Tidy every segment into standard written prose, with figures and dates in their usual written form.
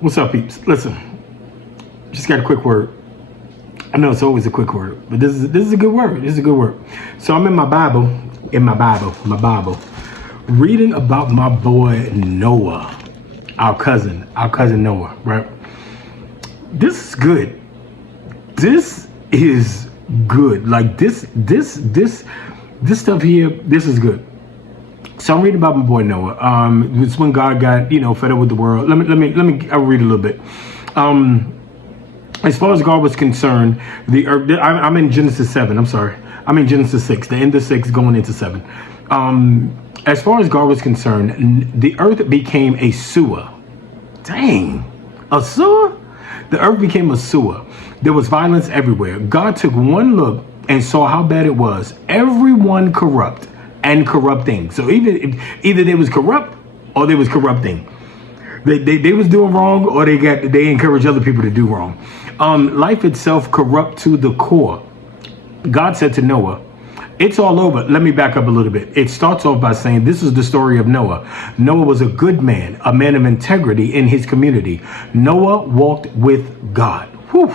What's up, peeps? Listen, just got a quick word. I know it's always a quick word, but this is a good word. This is a good word. So I'm in my Bible, reading about my boy Noah, our cousin Noah, right? This is good. This is good. Like this stuff here, this is good. So I'm reading about my boy Noah. It's when God got, fed up with the world. I'll read a little bit. As far as God was concerned, the earth, I'm in Genesis 7. I'm sorry. I'm in Genesis 6, the end of 6 going into 7. As far as God was concerned, the earth became a sewer. Dang, a sewer? The earth became a sewer. There was violence everywhere. God took one look and saw how bad it was. Everyone corrupt and corrupting. So either they was corrupt or they was corrupting. They was doing wrong, or they encourage other people to do wrong. Life itself corrupt to the core. God said to Noah, it's all over. Let me back up a little bit. It starts off by saying this is the story of Noah. Noah was a good man, a man of integrity in his community. Noah walked with God. Whew.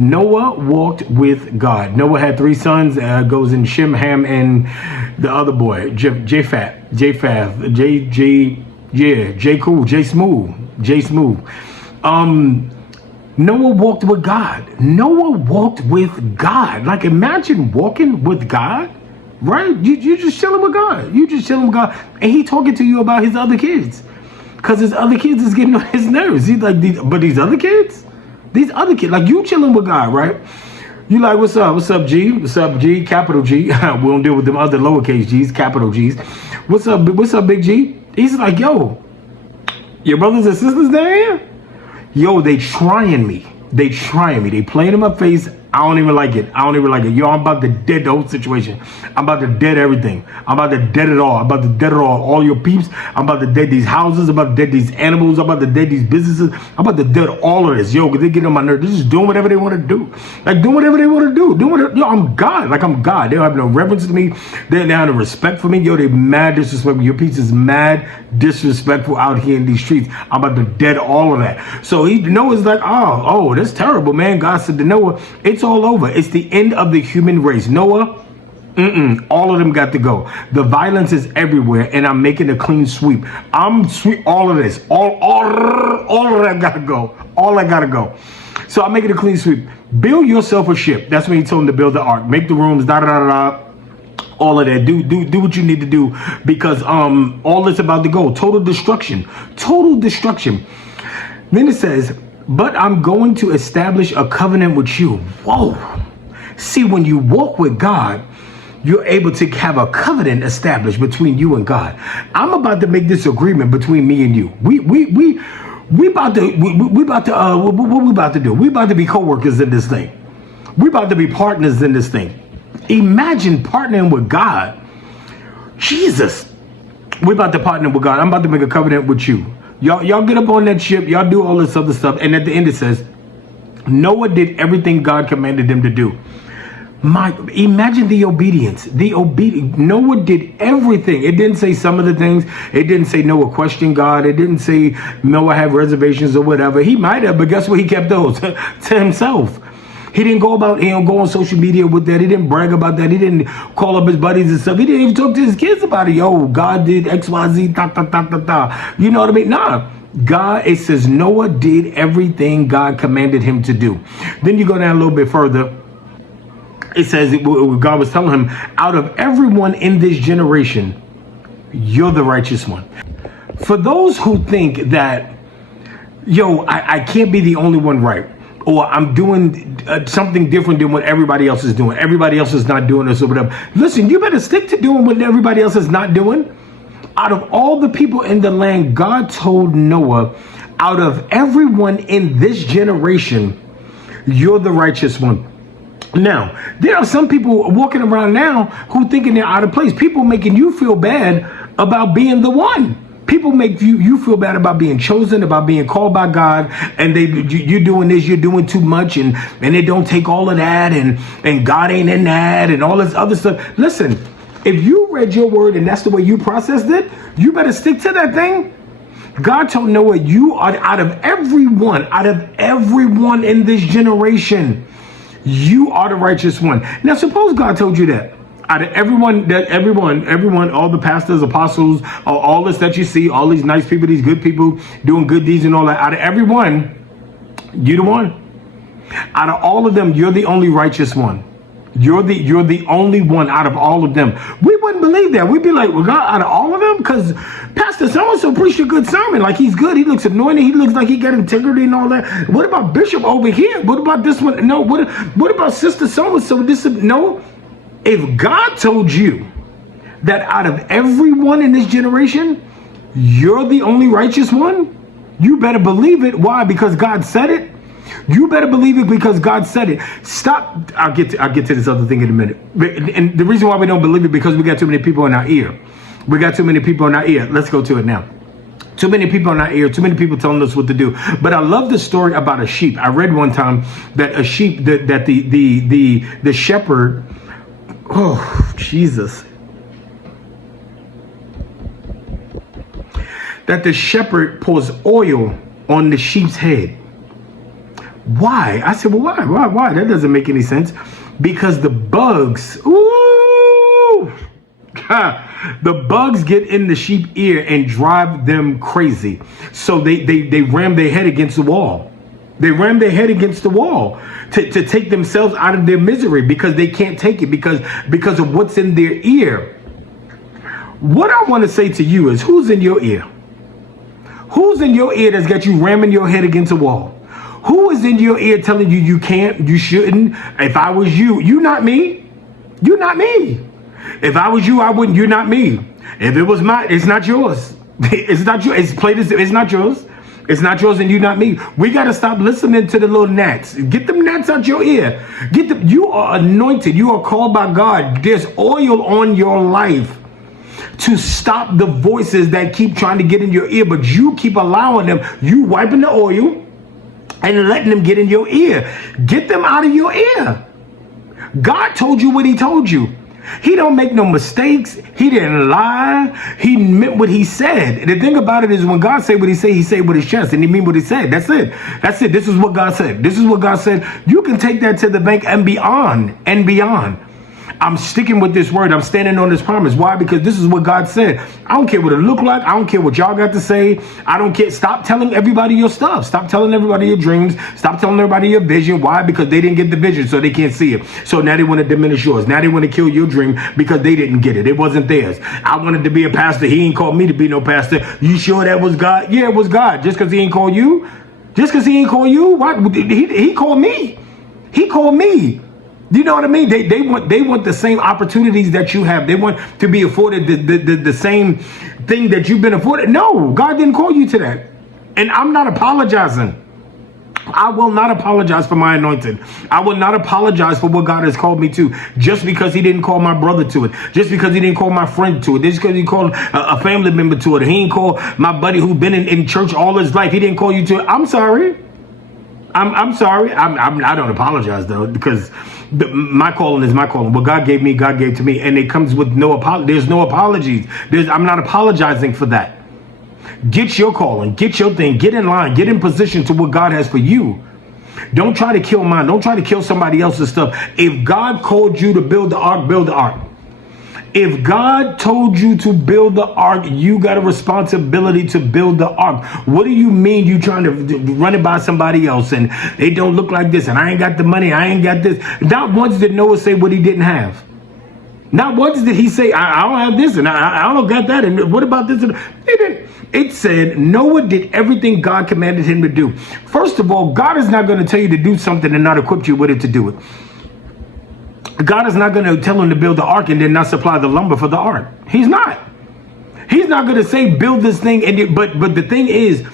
Noah walked with God. Noah had 3 sons, goes in Shem, Ham, and the other boy, Japheth, J Cool, J Smooth. Noah walked with God. Noah walked with God. Like, imagine walking with God, right? You just chilling with God. You just chilling with God. And he talking to you about his other kids. Because his other kids is getting on his nerves. He's like, these other kids? These other kids, like you chilling with God, right? You like, what's up? What's up, G? What's up, G? Capital G. We don't deal with them other lowercase G's, capital G's. What's up, Big G? He's like, yo, your brothers and sisters down here? Yo, they trying me. They playing in my face. I don't even like it. Yo, I'm about to dead the whole situation. I'm about to dead everything. I'm about to dead it all. All your peeps. I'm about to dead these houses. I'm about to dead these animals. I'm about to dead these businesses. I'm about to dead all of this. Yo, because they get on my nerves. They're just doing whatever they want to do. Like, doing whatever they want to do. Yo, I'm God. Like, I'm God. They don't have no reverence to me. They don't have no respect for me. Yo, they mad disrespectful. Your peeps is mad disrespectful out here in these streets. I'm about to dead all of that. So Noah's like, oh, that's terrible, man. God said to Noah, it's all over. It's the end of the human race. Noah, all of them got to go. The violence is everywhere, and I'm making a clean sweep. I'm sweep all of this. All of that gotta go. All that gotta go. So I'm making a clean sweep. Build yourself a ship. That's when he told him to build the ark. Make the rooms, all of that. Do what you need to do, because all that's about to go. Total destruction. Then it says, but I'm going to establish a covenant with you. Whoa. See, when you walk with God, you're able to have a covenant established between you and God. I'm about to make this agreement between me and you. We about to what we about to do? We about to be co-workers in this thing. We about to be partners in this thing. Imagine partnering with God. Jesus. We're about to partner with God. I'm about to make a covenant with you. Y'all get up on that ship. Y'all do all this other stuff. And at the end it says, Noah did everything God commanded them to do. Imagine the obedience. Noah did everything. It didn't say some of the things. It didn't say Noah questioned God. It didn't say Noah had reservations or whatever. He might have, but guess what? He kept those to himself. He didn't go on social media with that. He didn't brag about that. He didn't call up his buddies and stuff. He didn't even talk to his kids about it. Yo, God did X, Y, Z, You know what I mean? Nah. God, it says Noah did everything God commanded him to do. Then you go down a little bit further. It says God was telling him, out of everyone in this generation, you're the righteous one. For those who think that, yo, I can't be the only one right, or I'm doing something different than what everybody else is doing. Everybody else is not doing this or whatever. Listen, you better stick to doing what everybody else is not doing. Out of all the people in the land, God told Noah, out of everyone in this generation, you're the righteous one. Now, there are some people walking around now who thinking they're out of place. People making you feel bad about being the one. People make you feel bad about being chosen, about being called by God, and you're doing this, you're doing too much, and they don't take all of that, and God ain't in that, and all this other stuff. Listen, if you read your word and that's the way you processed it, you better stick to that thing. God told Noah, you are out of everyone in this generation, you are the righteous one. Now, suppose God told you that. Out of everyone, all the pastors, apostles, all this that you see, all these nice people, these good people doing good deeds and all that, out of everyone, you the one. Out of all of them, you're the only righteous one. You're the only one out of all of them. We wouldn't believe that. We'd be like, well, God, out of all of them? Because Pastor so-and-so preached a good sermon. Like, he's good. He looks anointed. He looks like he got integrity and all that. What about Bishop over here? What about this one? No. What about Sister so-and-so? No. If God told you that out of everyone in this generation, you're the only righteous one, you better believe it. Why? Because God said it. You better believe it because God said it. Stop. I'll get to this other thing in a minute. And the reason why we don't believe it, because we got too many people in our ear. We got too many people in our ear. Let's go to it now. Too many people in our ear, too many people telling us what to do. But I love the story about a sheep. I read one time that a sheep, that the shepherd, oh, Jesus. That the shepherd pours oil on the sheep's head. Why? I said, well, why? That doesn't make any sense. Because the bugs, the bugs get in the sheep ear and drive them crazy. So they ram their head against the wall. They ram their head against the wall to take themselves out of their misery because they can't take it because of what's in their ear. What I want to say to you is, who's in your ear? Who's in your ear that's got you ramming your head against a wall? Who is in your ear telling you you can't, you shouldn't? If I was you, you not me. You're not me. If I was you, I wouldn't. You're not me. If it was mine, it's not yours. It's not yours. It's not yours. It's not yours, and you not me. We got to stop listening to the little gnats. Get them gnats out your ear. You are anointed. You are called by God. There's oil on your life to stop the voices that keep trying to get in your ear, but you keep allowing them. You wiping the oil and letting them get in your ear. Get them out of your ear. God told you what he told you. He don't make no mistakes. He didn't lie. He meant what he said. The thing about it is, when God said what he said with his chest, and he mean what he said. That's it. That's it. This is what God said. This is what God said. You can take that to the bank and beyond and beyond. I'm sticking with this word. I'm standing on this promise. Why? Because this is what God said. I don't care what it look like. I don't care what y'all got to say. I don't care. Stop telling everybody your stuff. Stop telling everybody your dreams. Stop telling everybody your vision. Why? Because they didn't get the vision, so they can't see it. So now they want to diminish yours. Now they want to kill your dream because they didn't get it. It wasn't theirs. I wanted to be a pastor. He ain't called me to be no pastor. You sure that was God? Yeah, it was God. Just because he ain't call you? Just because he ain't call you? What? He called me. He called me. You know what I mean? They want the same opportunities that you have. They want to be afforded the same thing that you've been afforded. No, God didn't call you to that. And I'm not apologizing. I will not apologize for my anointing. I will not apologize for what God has called me to, just because he didn't call my brother to it, just because he didn't call my friend to it, just because he called a family member to it. He didn't call my buddy who's been in church all his life. He didn't call you to it. I'm sorry. I'm sorry. I don't apologize, though, because my calling is my calling. What God gave me, God gave to me. And it comes with no apology. There's no apologies. I'm not apologizing for that. Get your calling. Get your thing. Get in line. Get in position to what God has for you. Don't try to kill mine. Don't try to kill somebody else's stuff. If God called you to build the ark, build the ark. If God told you to build the ark, you got a responsibility to build the ark. What do you mean you trying to run it by somebody else and they don't look like this and I ain't got the money, I ain't got this? Not once did Noah say what he didn't have. Not once did he say, I don't have this and I don't got that, and what about this? He didn't. It said Noah did everything God commanded him to do. First of all, God is not going to tell you to do something and not equip you with it to do it. God is not going to tell him to build the ark and then not supply the lumber for the ark. He's not. He's not going to say build this thing. But the thing is,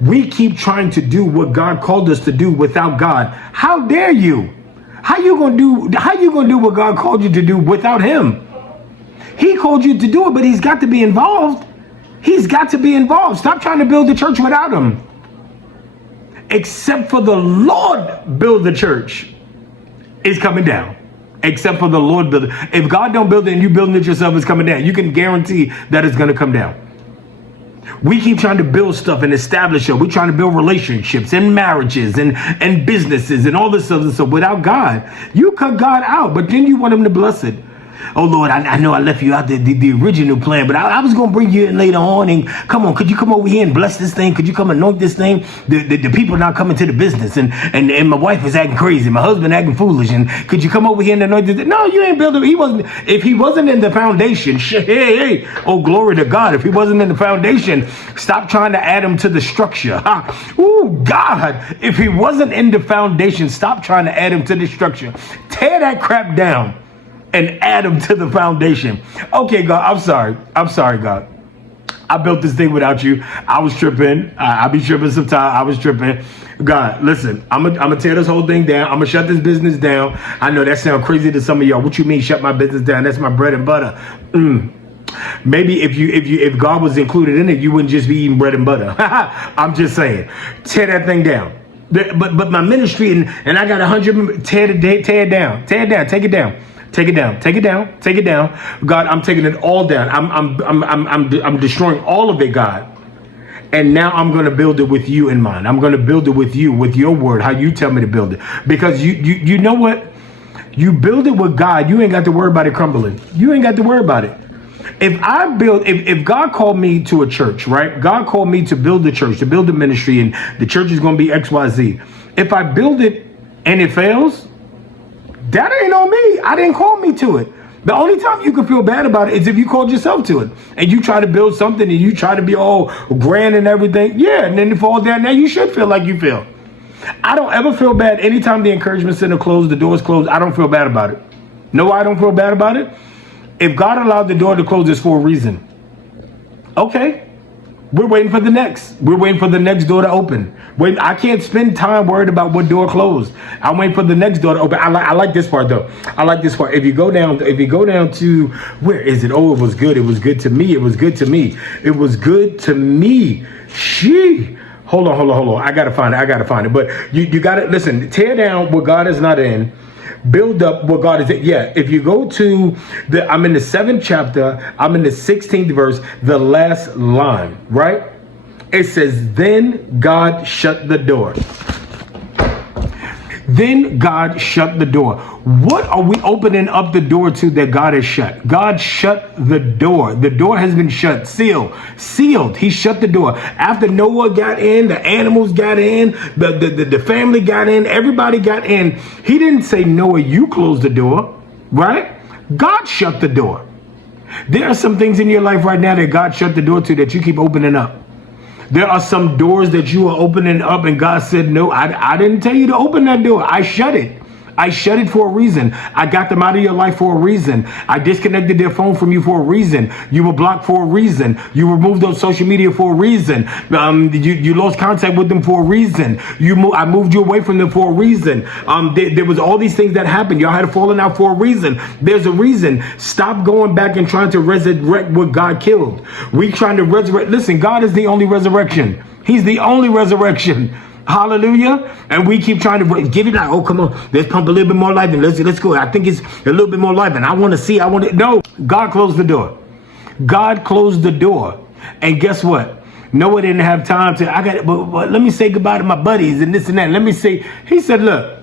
we keep trying to do what God called us to do without God. How dare you? How you gonna do what God called you to do without him? He called you to do it, but he's got to be involved. He's got to be involved. Stop trying to build the church without him. Except for the Lord build the church, it's coming down. Except for the Lord build it. If God don't build it and you building it yourself, it's coming down. You can guarantee that it's going to come down. We keep trying to build stuff and establish it. We're trying to build relationships and marriages and businesses and all this other stuff. Without God, you cut God out, but then you want him to bless it. Oh Lord, I know I left you out the original plan, but I was going to bring you in later on. And come on, could you come over here and bless this thing? Could you come anoint this thing? The people not coming to the business, and my wife is acting crazy, my husband acting foolish, and could you come over here and anoint this? No, you ain't building. He wasn't. If he wasn't in the foundation, hey, oh glory to God. If he wasn't in the foundation, stop trying to add him to the structure. Oh God, if he wasn't in the foundation, stop trying to add him to the structure. Tear that crap down and add them to the foundation. Okay, God, I'm sorry, God. I built this thing without you. I was tripping. I be tripping sometimes. I was tripping. God, listen, I'm gonna tear this whole thing down. I'm gonna shut this business down. I know that sounds crazy to some of y'all. What you mean shut my business down? That's my bread and butter. Maybe if God was included in it, you wouldn't just be eating bread and butter. I'm just saying, tear that thing down. But my ministry and I got 100. Tear it down. Take it down. Take it down. Take it down. Take it down. God, I'm taking it all down. I'm destroying all of it, God. And now I'm going to build it with you in mind. I'm going to build it with you, with your word, how you tell me to build it. Because you know what? You build it with God, you ain't got to worry about it crumbling. You ain't got to worry about it. If God called me to a church, right? God called me to build the church, to build the ministry, and the church is going to be XYZ. If I build it and it fails, that ain't on me. I didn't call me to it. The only time you can feel bad about it is if you called yourself to it and you try to build something and you try to be all grand and everything. Yeah, and then it falls down. Now you should feel like you feel. I don't ever feel bad. Anytime the encouragement center closed, the doors closed, I don't feel bad about it. No, I don't feel bad about it. If God allowed the door to close, it's for a reason. Okay. We're waiting for the next. We're waiting for the next door to open. Wait, I can't spend time worried about what door closed. I'm waiting for the next door to open. I like this part though. I like this part. If you go down to, where is it? Oh, it was good. It was good to me. It was good to me. It was good to me. Hold on. I gotta find it. But you gotta listen. Tear down what God is not in. Build up what God is in. Yeah, if you go to I'm in the 7th chapter, I'm in the 16th verse, the last line, right? It says, then God shut the door. Then God shut the door. What are we opening up the door to that God has shut? God shut the door. The door has been shut, sealed. He shut the door. After Noah got in, the animals got in, the family got in, everybody got in. He didn't say, Noah, you close the door, right? God shut the door. There are some things in your life right now that God shut the door to that you keep opening up. There are some doors that you are opening up and God said, no, I didn't tell you to open that door. I shut it. I shut it for a reason. I got them out of your life for a reason. I disconnected their phone from you for a reason. You were blocked for a reason. You were removed on social media for a reason. You lost contact with them for a reason. I moved you away from them for a reason. There was all these things that happened. Y'all had fallen out for a reason. There's a reason. Stop going back and trying to resurrect what God killed. We trying to resurrect. Listen, God is the only resurrection. He's the only resurrection. Hallelujah. And we keep trying to give it like, oh, come on, let's pump a little bit more life and let's go. I think it's a little bit more life and I want to see. No, God closed the door. God closed the door. And guess what? Noah didn't have time to, but let me say goodbye to my buddies and this and that. Let me say, he said, look,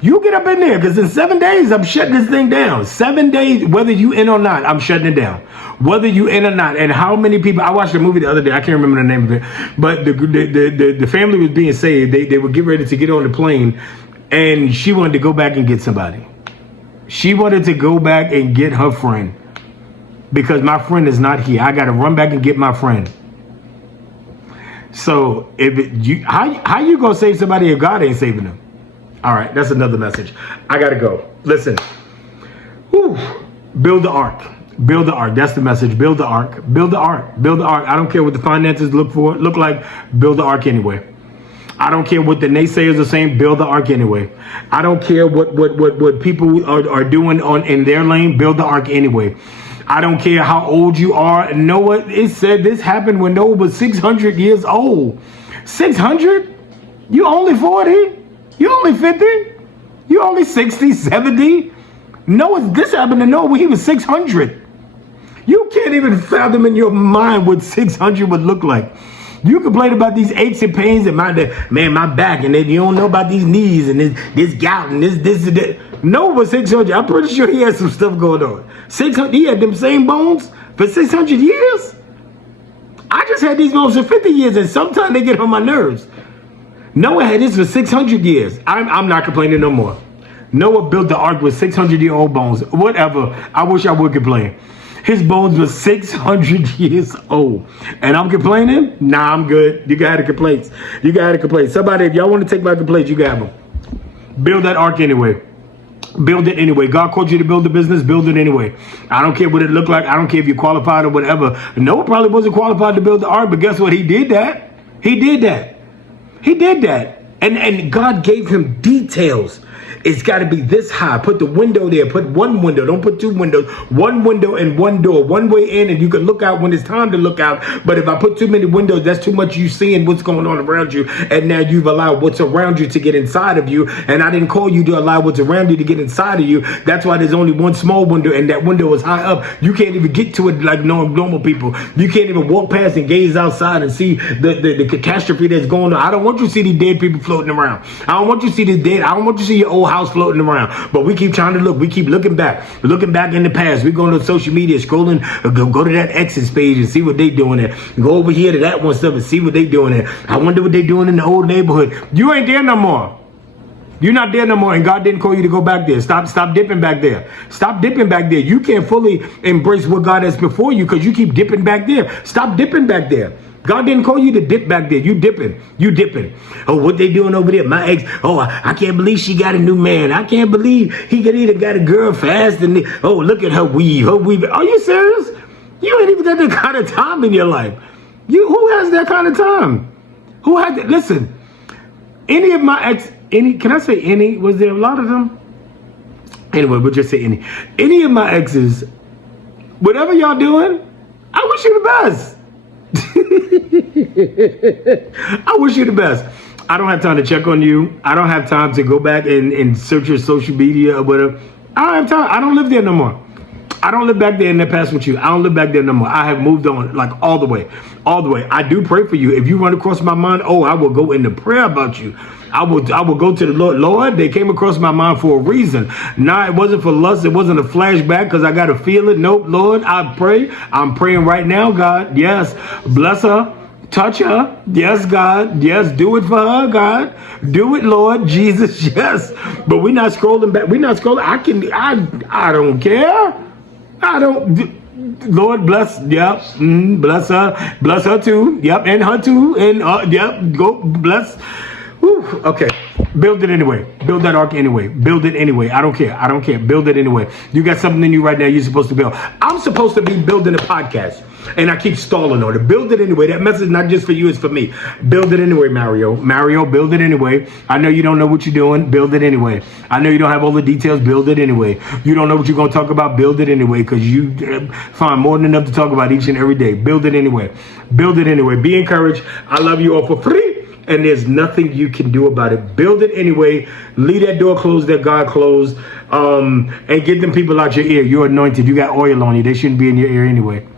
you get up in there because in 7 days, I'm shutting this thing down. 7 days, whether you in or not, I'm shutting it down. Whether you in or not. And how many people, I watched a movie the other day, I can't remember the name of it, but the family was being saved. They were getting ready to get on the plane and she wanted to go back and get somebody. She wanted to go back and get her friend because my friend is not here. I got to run back and get my friend. So how you going to save somebody if God ain't saving them? All right, that's another message. I got to go. Listen. Whew. Build the ark. Build the ark. That's the message. Build the ark. Build the ark. Build the ark. I don't care what the finances look like. Build the ark anyway. I don't care what the naysayers are saying. Build the ark anyway. I don't care what people are doing in their lane. Build the ark anyway. I don't care how old you are. Noah, it said this happened when Noah was 600 years old. 600? You only 40? You only 50? You only 60, 70? Noah, this happened to Noah when he was 600. You can't even fathom in your mind what 600 would look like. You complain about these aches and pains and my back, and then you don't know about these knees and this gout and this and that. No, but 600, I'm pretty sure he had some stuff going on. 600, he had them same bones for 600 years. I just had these bones for 50 years, and sometimes they get on my nerves. Noah had this for 600 years. I'm not complaining no more. Noah built the ark with 600-year-old bones. Whatever. I wish I would complain. His bones were 600 years old. And I'm complaining? Nah, I'm good. You got the complaints. You got the complaints. Somebody, if y'all want to take my complaints, you got them. Build that ark anyway. Build it anyway. God called you to build a business, build it anyway. I don't care what it looked like. I don't care if you're qualified or whatever. Noah probably wasn't qualified to build the ark, but guess what? He did that. He did that. He did that. And God gave him details. It's got to be this high. Put the window there. Put one window. Don't put two windows. One window and one door. One way in, and you can look out when it's time to look out. But if I put too many windows, that's too much you seeing what's going on around you. And now you've allowed what's around you to get inside of you. And I didn't call you to allow what's around you to get inside of you. That's why there's only one small window, and that window is high up. You can't even get to it like normal people. You can't even walk past and gaze outside and see the catastrophe that's going on. I don't want you to see these dead people floating around. I don't want you to see this dead. I don't want you to see your old house floating around. But we keep trying to look. We keep looking back in the past. We go to social media, scrolling, go to that X's page and see what they doing there. Go over here to that one stuff and see what they doing there. I wonder what they doing in the old neighborhood. You ain't there no more. You're not there no more, and God didn't call you to go back there. Stop dipping back there. Stop dipping back there. You can't fully embrace what God has before you because you keep dipping back there. Stop dipping back there. God didn't call you to dip back there. You dipping. You dipping. Oh, what they doing over there? My ex. Oh, I can't believe she got a new man. I can't believe he could either got a girl fast and oh, look at her weave. Her weave. Are you serious? You ain't even got that kind of time in your life. Who has that kind of time? Who had that? Listen, any of my ex, can I say any? Was there a lot of them? Anyway, we'll just say any. Any of my exes, whatever y'all doing, I wish you the best. I wish you the best. I don't have time to check on you. I don't have time to go back and search your social media or whatever. I don't have time. I don't live there no more. I don't live back there in the past with you. I don't live back there no more. I have moved on, like all the way. I do pray for you. If you run across my mind, I will go into prayer about you. I will go to the Lord. Lord, they came across my mind for a reason. Nah, it wasn't for lust. It wasn't a flashback because I got to feel it. Nope, Lord, I pray. I'm praying right now, God. Yes, bless her. Touch her. Yes, God. Yes, do it for her, God. Do it, Lord Jesus. Yes. But we're not scrolling back. We're not scrolling. I don't care. I don't. Lord bless. Yep. Bless her. Bless her too. Yep. And her too. And yep. Go bless. Whew. Okay. Build it anyway. Build that ark anyway. Build it anyway. I don't care. I don't care. Build it anyway. You got something in you right now you're supposed to build. I'm supposed to be building a podcast. And I keep stalling on it. Build it anyway. That message is not just for you, it's for me. Build it anyway, Mario. Mario, build it anyway. I know you don't know what you're doing. Build it anyway. I know you don't have all the details. Build it anyway. You don't know what you're going to talk about. Build it anyway because you find more than enough to talk about each and every day. Build it anyway. Build it anyway. Be encouraged. I love you all for free. And there's nothing you can do about it. Build it anyway. Leave that door closed that God closed. And get them people out your ear. You're anointed. You got oil on you. They shouldn't be in your ear anyway.